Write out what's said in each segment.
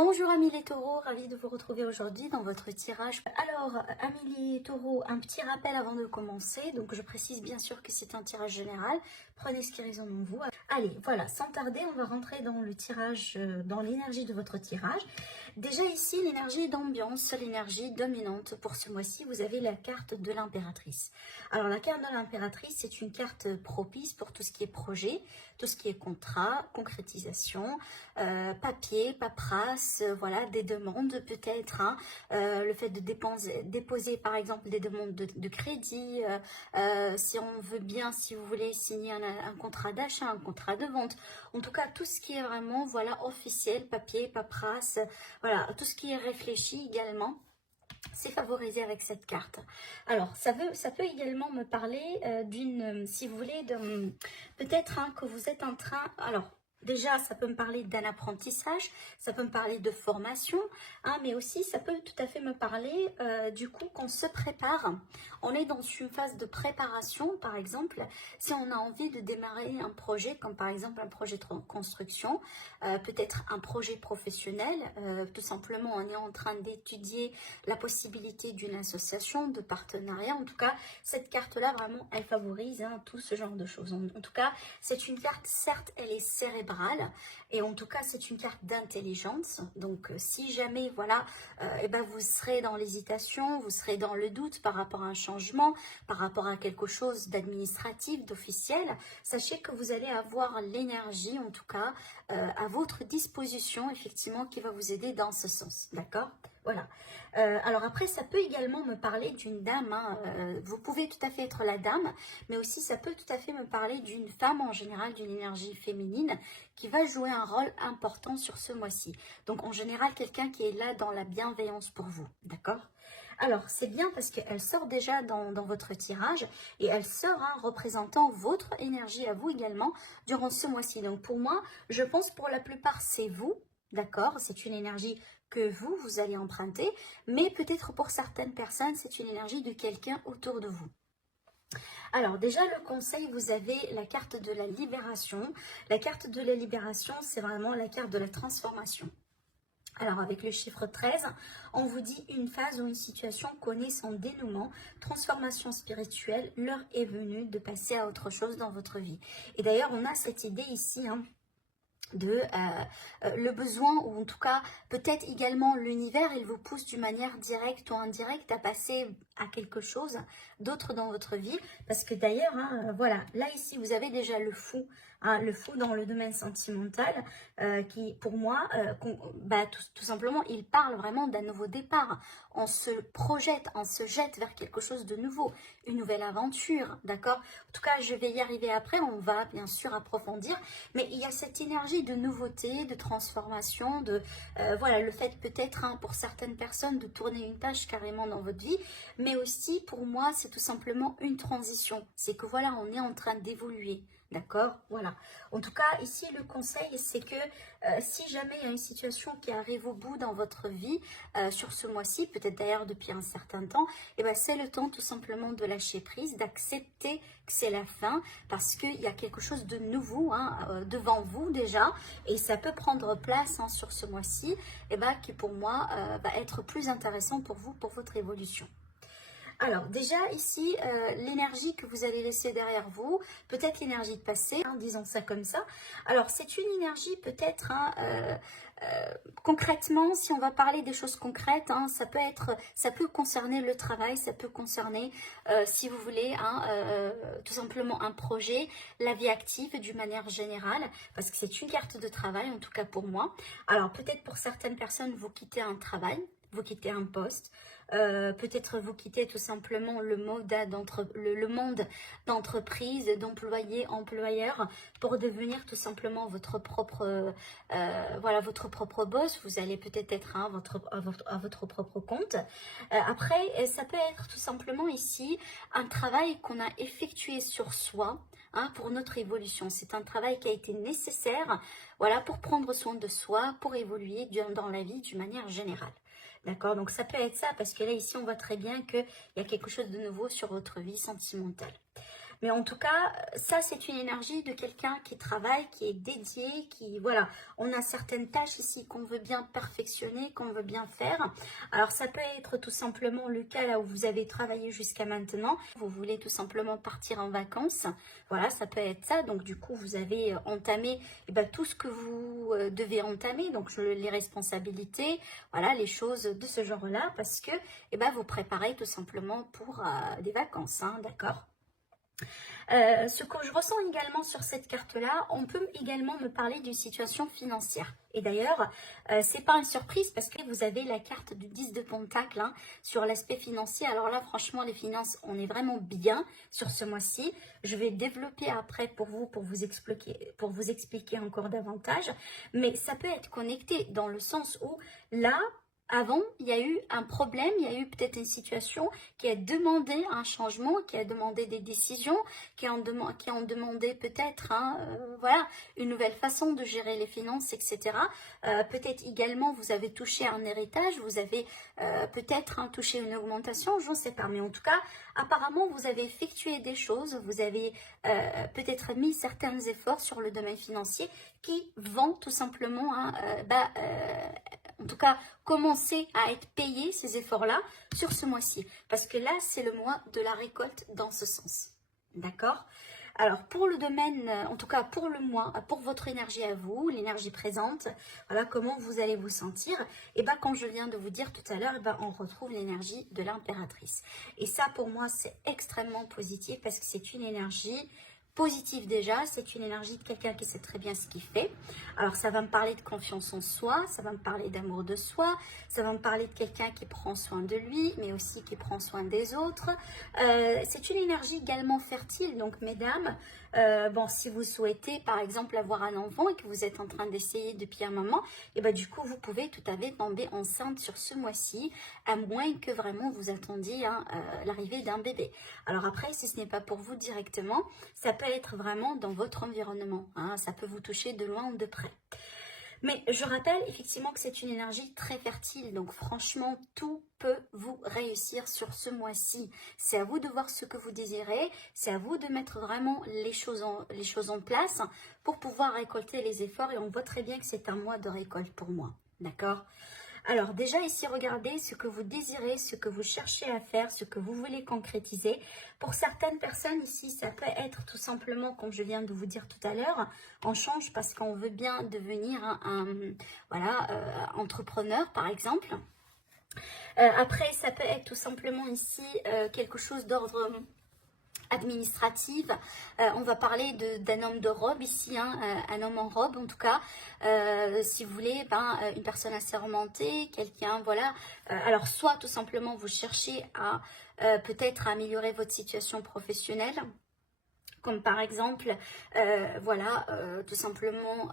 Bonjour amis les taureaux, ravie de vous retrouver aujourd'hui dans votre tirage. Alors amis les taureaux, un petit rappel avant de commencer. Donc je précise bien sûr que c'est un tirage général. Prenez ce qui résonne en vous. Allez, voilà, sans tarder, on va rentrer dans le tirage, dans l'énergie de votre tirage. Déjà ici, l'énergie d'ambiance, l'énergie dominante pour ce mois-ci, vous avez la carte de l'impératrice. Alors la carte de l'impératrice, c'est une carte propice pour tout ce qui est projet, tout ce qui est contrat, concrétisation, papier, paperasse, voilà, des demandes peut-être, hein, le fait de déposer par exemple des demandes de crédit, si on veut bien, si vous voulez signer un contrat d'achat, un contrat de vente, en tout cas tout ce qui est vraiment voilà officiel, papier, paperasse, voilà, tout ce qui est réfléchi également. C'est favorisé avec cette carte. Alors, ça peut également me parler d'une, si vous voulez, peut-être hein, que vous êtes en train... Alors, déjà, ça peut me parler d'un apprentissage, ça peut me parler de formation, hein, mais aussi ça peut tout à fait me parler du coup qu'on se prépare. On est dans une phase de préparation, par exemple, si on a envie de démarrer un projet, comme par exemple un projet de construction, peut-être un projet professionnel, tout simplement on est en train d'étudier la possibilité d'une association, de partenariat. En tout cas, cette carte-là, vraiment, elle favorise hein, tout ce genre de choses. En tout cas, c'est une carte, certes, elle est cérébrale, et en tout cas, c'est une carte d'intelligence. Donc, si jamais, voilà, eh ben, vous serez dans l'hésitation, vous serez dans le doute par rapport à un changement, par rapport à quelque chose d'administratif, d'officiel, sachez que vous allez avoir l'énergie, en tout cas, à votre disposition, effectivement, qui va vous aider dans ce sens. D'accord ? Voilà. Alors après, ça peut également me parler d'une dame. Hein. Vous pouvez tout à fait être la dame, mais aussi ça peut tout à fait me parler d'une femme en général, d'une énergie féminine qui va jouer un rôle important sur ce mois-ci. Donc en général, quelqu'un qui est là dans la bienveillance pour vous. D'accord ? Alors, c'est bien parce qu'elle sort déjà dans votre tirage et elle sort hein, représentant votre énergie à vous également durant ce mois-ci. Donc pour moi, je pense pour la plupart, c'est vous. D'accord, c'est une énergie que vous allez emprunter, mais peut-être pour certaines personnes, c'est une énergie de quelqu'un autour de vous. Alors déjà le conseil, vous avez la carte de la libération. La carte de la libération, c'est vraiment la carte de la transformation. Alors avec le chiffre 13, on vous dit une phase ou une situation connaît son dénouement, transformation spirituelle, l'heure est venue de passer à autre chose dans votre vie. Et d'ailleurs on a cette idée ici, hein, de le besoin, ou en tout cas peut-être également l'univers, il vous pousse d'une manière directe ou indirecte à passer à quelque chose d'autre dans votre vie, parce que d'ailleurs hein, voilà, là ici vous avez déjà le fou, hein, le fou dans le domaine sentimental qui pour moi tout simplement il parle vraiment d'un nouveau départ. On se projette, on se jette vers quelque chose de nouveau, une nouvelle aventure, d'accord? En tout cas je vais y arriver après, on va bien sûr approfondir, mais il y a cette énergie de nouveauté, de transformation, de voilà, le fait peut-être hein, pour certaines personnes de tourner une page carrément dans votre vie, mais aussi pour moi c'est tout simplement une transition, c'est que voilà, on est en train d'évoluer. D'accord, voilà. En tout cas, ici, le conseil, c'est que si jamais il y a une situation qui arrive au bout dans votre vie, sur ce mois-ci, peut-être d'ailleurs depuis un certain temps, et ben c'est le temps tout simplement de lâcher prise, d'accepter que c'est la fin, parce qu'il y a quelque chose de nouveau hein, devant vous déjà, et ça peut prendre place hein, sur ce mois-ci, et ben qui pour moi va être plus intéressant pour vous, pour votre évolution. Alors déjà ici, l'énergie que vous allez laisser derrière vous, peut-être l'énergie de passé, hein, disons ça comme ça. Alors c'est une énergie peut-être, hein, concrètement, si on va parler des choses concrètes, hein, ça peut concerner le travail, ça peut concerner, si vous voulez, hein, tout simplement un projet, la vie active d'une manière générale, parce que c'est une carte de travail en tout cas pour moi. Alors peut-être pour certaines personnes, vous quittez un travail, vous quittez un poste, peut-être vous quittez tout simplement le monde d'entreprise, d'employé, employeur, pour devenir tout simplement votre propre, voilà, votre propre boss. Vous allez peut-être être hein, à votre propre compte. Après, ça peut être tout simplement ici un travail qu'on a effectué sur soi, hein, pour notre évolution. C'est un travail qui a été nécessaire, voilà, pour prendre soin de soi, pour évoluer dans la vie d'une manière générale. D'accord, donc ça peut être ça, parce que là, ici, on voit très bien qu'il y a quelque chose de nouveau sur votre vie sentimentale. Mais en tout cas, ça c'est une énergie de quelqu'un qui travaille, qui est dédié, qui, voilà, on a certaines tâches ici qu'on veut bien perfectionner, qu'on veut bien faire. Alors ça peut être tout simplement le cas là où vous avez travaillé jusqu'à maintenant. Vous voulez tout simplement partir en vacances. Voilà, ça peut être ça. Donc du coup, vous avez entamé tout ce que vous devez entamer. Donc les responsabilités, voilà, les choses de ce genre-là. Parce que vous préparez tout simplement pour des vacances, hein, d'accord? Ce que je ressens également sur cette carte-là, on peut également me parler d'une situation financière. Et d'ailleurs, c'est pas une surprise parce que vous avez la carte du 10 de Pentacle hein, sur l'aspect financier. Alors là, franchement, les finances, on est vraiment bien sur ce mois-ci. Je vais développer après pour vous expliquer encore davantage. Mais ça peut être connecté dans le sens où là, avant, il y a eu un problème, il y a eu peut-être une situation qui a demandé un changement, qui a demandé des décisions, qui ont demandé peut-être voilà, une nouvelle façon de gérer les finances, etc. Peut-être également, vous avez touché un héritage, vous avez peut-être touché une augmentation, je ne sais pas. Mais en tout cas, apparemment, vous avez effectué des choses, vous avez peut-être mis certains efforts sur le domaine financier qui vont tout simplement en tout cas, commencer à être payés ces efforts-là sur ce mois-ci. Parce que là, c'est le mois de la récolte dans ce sens. D'accord? Alors, pour le domaine, en tout cas pour le mois, pour votre énergie à vous, l'énergie présente, voilà comment vous allez vous sentir. Et comme je viens de vous dire tout à l'heure, on retrouve l'énergie de l'impératrice. Et ça, pour moi, c'est extrêmement positif parce que c'est une énergie positive déjà, c'est une énergie de quelqu'un qui sait très bien ce qu'il fait. Alors ça va me parler de confiance en soi, ça va me parler d'amour de soi, ça va me parler de quelqu'un qui prend soin de lui, mais aussi qui prend soin des autres. C'est une énergie également fertile, donc mesdames, si vous souhaitez par exemple avoir un enfant et que vous êtes en train d'essayer depuis un moment, du coup vous pouvez tout à fait tomber enceinte sur ce mois-ci, à moins que vraiment vous attendiez l'arrivée d'un bébé. Alors après, si ce n'est pas pour vous directement, ça peut être vraiment dans votre environnement, hein, ça peut vous toucher de loin ou de près. Mais je rappelle effectivement que c'est une énergie très fertile, donc franchement, tout peut vous réussir sur ce mois-ci. C'est à vous de voir ce que vous désirez, c'est à vous de mettre vraiment les choses en place pour pouvoir récolter les efforts et on voit très bien que c'est un mois de récolte pour moi, d'accord ? Alors déjà ici, regardez ce que vous désirez, ce que vous cherchez à faire, ce que vous voulez concrétiser. Pour certaines personnes ici, ça peut être tout simplement, comme je viens de vous dire tout à l'heure, on change parce qu'on veut bien devenir entrepreneur par exemple. Après, ça peut être tout simplement ici quelque chose d'ordre administrative. On va parler d'un homme de robe ici, un homme en robe en tout cas, si vous voulez, une personne assermentée, quelqu'un, voilà. Alors soit tout simplement vous cherchez à peut-être améliorer votre situation professionnelle, comme par exemple, tout simplement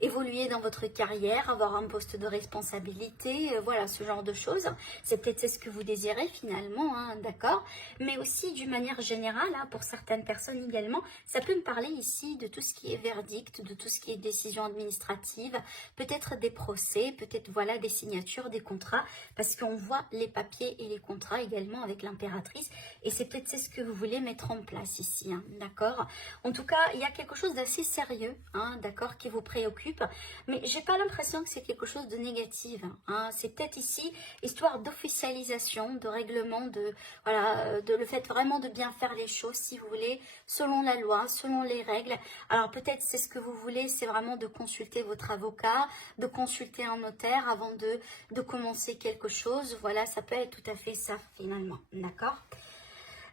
évoluer dans votre carrière, avoir un poste de responsabilité, voilà, ce genre de choses. C'est peut-être ce que vous désirez finalement, hein, d'accord? Mais aussi d'une manière générale, hein, pour certaines personnes également, ça peut me parler ici de tout ce qui est verdict, de tout ce qui est décision administrative, peut-être des procès, peut-être voilà des signatures, des contrats, parce qu'on voit les papiers et les contrats également avec l'impératrice, et c'est peut-être ce que vous voulez mettre en place ici, hein. D'accord. En tout cas, il y a quelque chose d'assez sérieux, hein, d'accord, qui vous préoccupe. Mais j'ai pas l'impression que c'est quelque chose de négatif. Hein. C'est peut-être ici histoire d'officialisation, de règlement, de le fait vraiment de bien faire les choses, si vous voulez, selon la loi, selon les règles. Alors peut-être c'est ce que vous voulez, c'est vraiment de consulter votre avocat, de consulter un notaire avant de commencer quelque chose. Voilà, ça peut être tout à fait ça finalement, d'accord.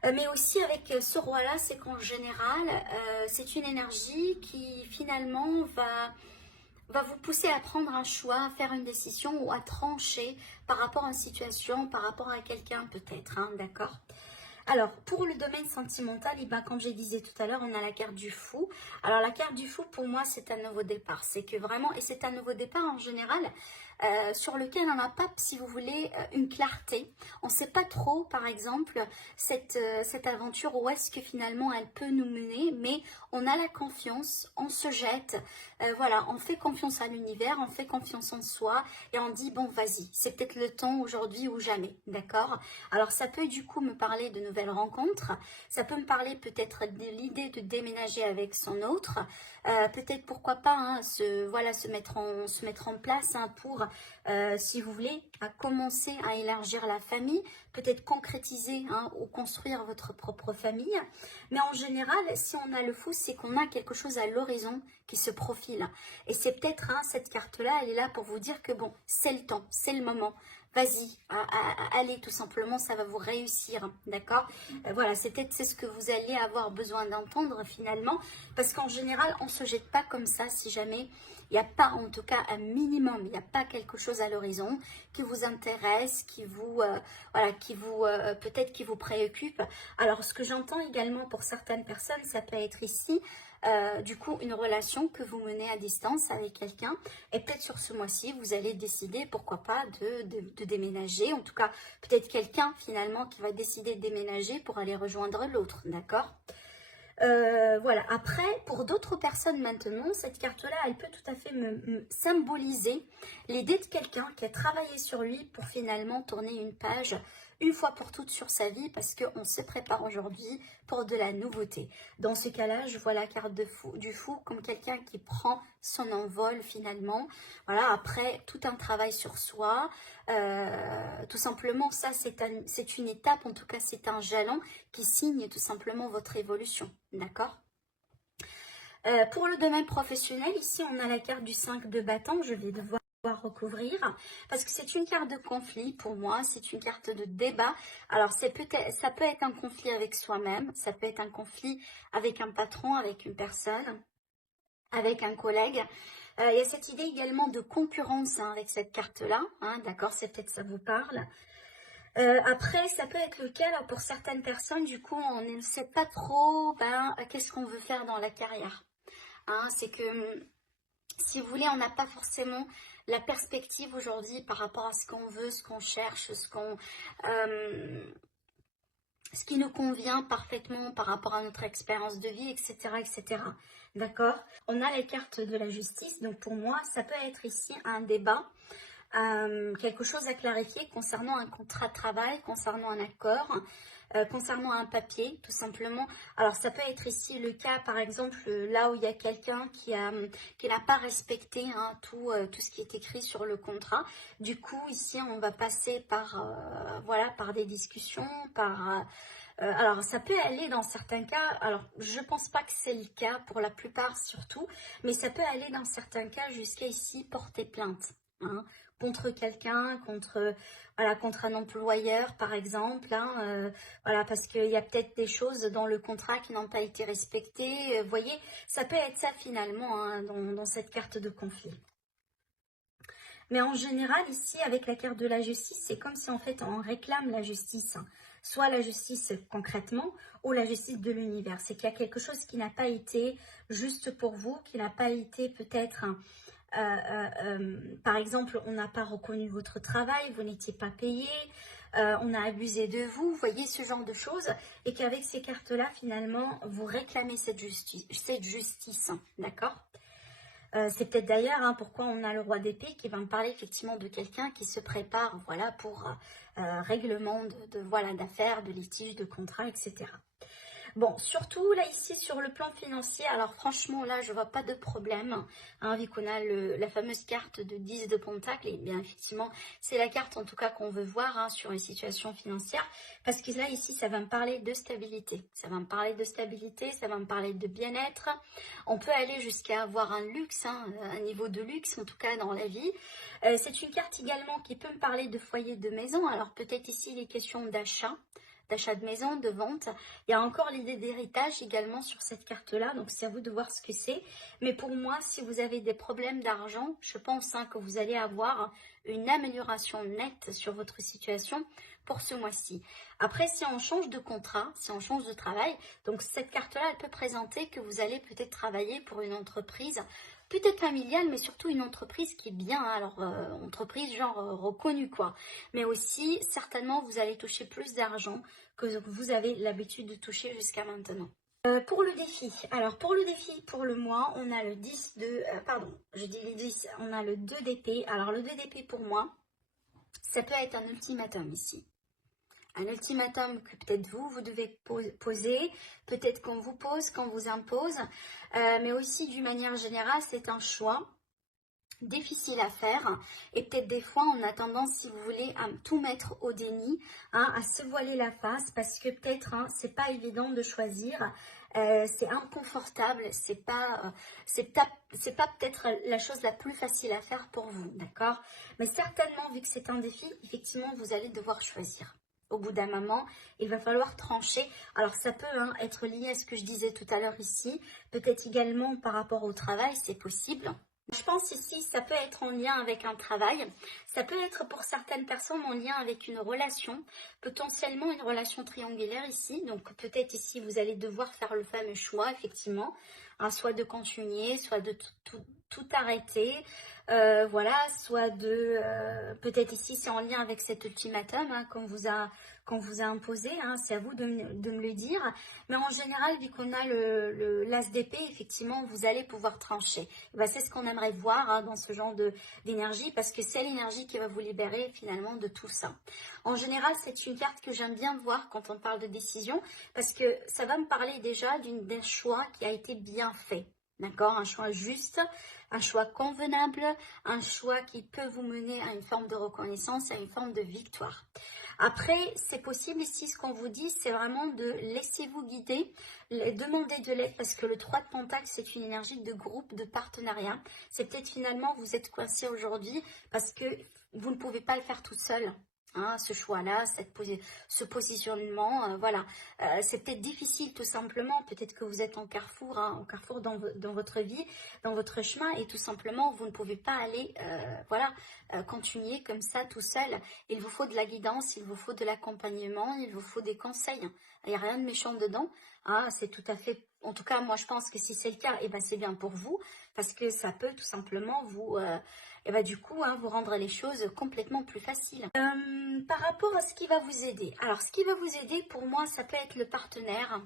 Mais aussi avec ce roi-là, c'est qu'en général, c'est une énergie qui finalement va vous pousser à prendre un choix, à faire une décision ou à trancher par rapport à une situation, par rapport à quelqu'un peut-être, hein, d'accord ? Alors, pour le domaine sentimental, comme je disais tout à l'heure, on a la carte du fou. Alors, la carte du fou, pour moi, c'est un nouveau départ. C'est que vraiment, et c'est un nouveau départ en général, sur lequel on n'a pas, si vous voulez, une clarté. On ne sait pas trop, par exemple, cette aventure, où est-ce que finalement elle peut nous mener, mais on a la confiance, on se jette, voilà, on fait confiance à l'univers, on fait confiance en soi, et on dit, bon, vas-y, c'est peut-être le temps aujourd'hui ou jamais, d'accord? Alors, ça peut du coup me parler de nouvelles rencontres, ça peut me parler peut-être de l'idée de déménager avec son autre, peut-être pourquoi pas hein, se mettre en place hein, pour, si vous voulez, à commencer à élargir la famille, peut-être concrétiser hein, ou construire votre propre famille. Mais en général, si on a le fou, c'est qu'on a quelque chose à l'horizon qui se profile. Et c'est peut-être hein, cette carte-là, elle est là pour vous dire que bon, c'est le temps, c'est le moment. Vas-y, allez tout simplement, ça va vous réussir, d'accord? Voilà, c'est ce que vous allez avoir besoin d'entendre finalement, parce qu'en général, on ne se jette pas comme ça si jamais il n'y a pas, en tout cas un minimum, il n'y a pas quelque chose à l'horizon qui vous intéresse, qui vous, voilà, peut-être qui vous préoccupe. Alors, ce que j'entends également pour certaines personnes, ça peut être ici, du coup, une relation que vous menez à distance avec quelqu'un. Et peut-être sur ce mois-ci, vous allez décider, pourquoi pas, de déménager. En tout cas, peut-être quelqu'un finalement qui va décider de déménager pour aller rejoindre l'autre, d'accord? Voilà, après, pour d'autres personnes maintenant, cette carte-là, elle peut tout à fait me symboliser l'idée de quelqu'un qui a travaillé sur lui pour finalement tourner une page une fois pour toutes sur sa vie, parce qu'on se prépare aujourd'hui pour de la nouveauté. Dans ce cas-là, je vois la carte du fou comme quelqu'un qui prend son envol finalement. Voilà, après tout un travail sur soi, tout simplement, ça c'est une étape, en tout cas c'est un jalon qui signe tout simplement votre évolution, d'accord? Pour le domaine professionnel, ici on a la carte du 5 de bâton, je vais devoir recouvrir, parce que c'est une carte de conflit pour moi, c'est une carte de débat. Alors ça peut être un conflit avec soi-même, ça peut être un conflit avec un patron, avec une personne, avec un collègue. Il y a cette idée également de concurrence hein, avec cette carte-là, hein, d'accord, c'est peut-être ça vous parle. Après, ça peut être le cas là, pour certaines personnes, du coup, on ne sait pas trop qu'est-ce qu'on veut faire dans la carrière. Hein, c'est que, si vous voulez, on n'a pas forcément la perspective aujourd'hui par rapport à ce qu'on veut, ce qu'on cherche, ce qui nous convient parfaitement par rapport à notre expérience de vie, etc. etc. D'accord? On a les cartes de la justice, donc pour moi, ça peut être ici un débat. Quelque chose à clarifier concernant un contrat de travail, concernant un accord, concernant un papier, tout simplement. Alors, ça peut être ici le cas, par exemple, là où il y a quelqu'un qui n'a pas respecté hein, tout ce qui est écrit sur le contrat. Du coup, ici, on va passer par, voilà, par des discussions, alors, ça peut aller dans certains cas, alors je pense pas que c'est le cas pour la plupart surtout, mais ça peut aller dans certains cas jusqu'à ici porter plainte. Hein, contre quelqu'un, voilà, contre un employeur par exemple, hein, voilà, parce qu'il y a peut-être des choses dans le contrat qui n'ont pas été respectées, vous voyez, ça peut être ça finalement hein, dans cette carte de conflit. Mais en général, ici, avec la carte de la justice, c'est comme si en fait on réclame la justice. Soit la justice concrètement, ou la justice de l'univers. C'est qu'il y a quelque chose qui n'a pas été juste pour vous, qui n'a pas été peut-être... par exemple, on n'a pas reconnu votre travail, vous n'étiez pas payé, on a abusé de vous, vous voyez ce genre de choses. Et qu'avec ces cartes-là, finalement, vous réclamez cette justice, d'accord? C'est peut-être d'ailleurs hein, pourquoi on a le roi d'épée qui va me parler effectivement de quelqu'un qui se prépare voilà, pour règlement voilà, d'affaires, de litiges, de contrats, etc. Bon, surtout là ici sur le plan financier, alors franchement là je vois pas de problème, hein, vu qu'on a la fameuse carte de 10 de Pentacle, et bien effectivement c'est la carte en tout cas qu'on veut voir hein, sur les situations financières, parce que là ici ça va me parler de stabilité, ça va me parler de bien-être, on peut aller jusqu'à avoir un luxe, hein, un niveau de luxe en tout cas dans la vie. C'est une carte également qui peut me parler de foyer, de maison, alors peut-être ici les questions d'achat de maison, de vente. Il y a encore l'idée d'héritage également sur cette carte-là, donc c'est à vous de voir ce que c'est. Mais pour moi, si vous avez des problèmes d'argent, je pense hein, que vous allez avoir une amélioration nette sur votre situation pour ce mois-ci. Après, si on change de contrat, si on change de travail, donc cette carte-là, elle peut présenter que vous allez peut-être travailler pour une entreprise peut-être familiale, mais surtout une entreprise qui est bien, hein. Alors entreprise genre reconnue quoi. Mais aussi, certainement, vous allez toucher plus d'argent que vous avez l'habitude de toucher jusqu'à maintenant. Pour le défi, alors pour le défi, pour le mois, on a le 10 de, pardon, je dis les 10, on a le 2 d'épée. Alors le 2 d'épée pour moi, ça peut être un ultimatum ici. Un ultimatum que peut-être vous devez poser, peut-être qu'on vous pose, qu'on vous impose, mais aussi d'une manière générale, c'est un choix difficile à faire et peut-être des fois on a tendance, si vous voulez, à tout mettre au déni, hein, à se voiler la face parce que peut-être c'est pas évident de choisir, c'est inconfortable, c'est pas peut-être la chose la plus facile à faire pour vous, d'accord, mais certainement vu que c'est un défi, effectivement vous allez devoir choisir. Au bout d'un moment, il va falloir trancher. Alors ça peut être lié à ce que je disais tout à l'heure ici, peut-être également par rapport au travail, c'est possible. Je pense ici, ça peut être en lien avec un travail, ça peut être pour certaines personnes en lien avec une relation, potentiellement une relation triangulaire ici. Donc peut-être ici, vous allez devoir faire le fameux choix, effectivement, soit de continuer, soit de tout arrêter, voilà, soit de, peut-être ici, c'est en lien avec cet ultimatum qu'on vous a imposé, c'est à vous de me le dire. Mais en général, vu qu'on a l'as d'épée, effectivement, vous allez pouvoir trancher. C'est ce qu'on aimerait voir dans ce genre d'énergie, parce que c'est l'énergie qui va vous libérer finalement de tout ça. En général, c'est une carte que j'aime bien voir quand on parle de décision, parce que ça va me parler déjà d'un choix qui a été bien fait. D'accord, un choix juste, un choix convenable, un choix qui peut vous mener à une forme de reconnaissance, à une forme de victoire. Après, c'est possible ici, ce qu'on vous dit, c'est vraiment de laissez-vous guider, demander de l'aide, parce que le 3 de Pentacle, c'est une énergie de groupe, de partenariat. C'est peut-être finalement, vous êtes coincé aujourd'hui parce que vous ne pouvez pas le faire tout seul. Ce choix-là, ce positionnement, voilà. C'est peut-être difficile tout simplement, peut-être que vous êtes en carrefour, en carrefour dans votre vie, dans votre chemin, et tout simplement, vous ne pouvez pas aller, voilà, continuer comme ça tout seul. Il vous faut de la guidance, il vous faut de l'accompagnement, il vous faut des conseils. Il n'y a rien de méchant dedans, c'est tout à fait, en tout cas, moi je pense que si c'est le cas, c'est bien pour vous, parce que ça peut tout simplement vous... du coup, vous rendre les choses complètement plus faciles. Par rapport à ce qui va vous aider. Alors, ce qui va vous aider, pour moi, ça peut être le partenaire,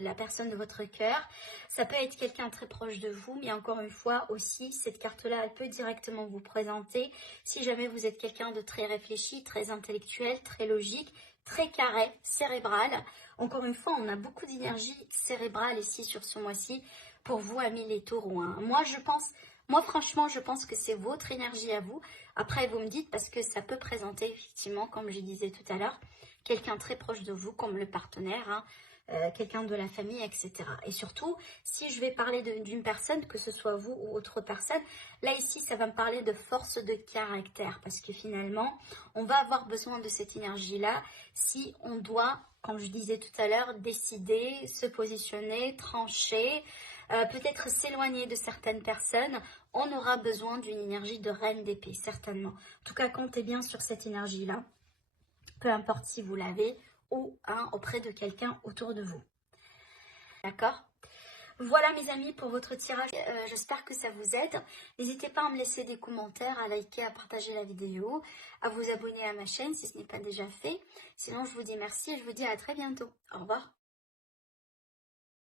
la personne de votre cœur. Ça peut être quelqu'un très proche de vous, mais encore une fois aussi, cette carte-là, elle peut directement vous présenter. Si jamais vous êtes quelqu'un de très réfléchi, très intellectuel, très logique, très carré, cérébral. Encore une fois, on a beaucoup d'énergie cérébrale ici sur ce mois-ci pour vous, amis les taureaux. Moi, franchement, je pense que c'est votre énergie à vous. Après, vous me dites, parce que ça peut présenter, effectivement, comme je disais tout à l'heure, quelqu'un très proche de vous, comme le partenaire, quelqu'un de la famille, etc. Et surtout, si je vais parler d'une personne, que ce soit vous ou autre personne, là, ici, ça va me parler de force de caractère. Parce que finalement, on va avoir besoin de cette énergie-là si on doit, comme je disais tout à l'heure, décider, se positionner, trancher, peut-être s'éloigner de certaines personnes. On aura besoin d'une énergie de reine d'épée, certainement. En tout cas, comptez bien sur cette énergie-là, peu importe si vous l'avez ou auprès de quelqu'un autour de vous. D'accord ? Voilà mes amis pour votre tirage, j'espère que ça vous aide. N'hésitez pas à me laisser des commentaires, à liker, à partager la vidéo, à vous abonner à ma chaîne si ce n'est pas déjà fait. Sinon je vous dis merci et je vous dis à très bientôt. Au revoir.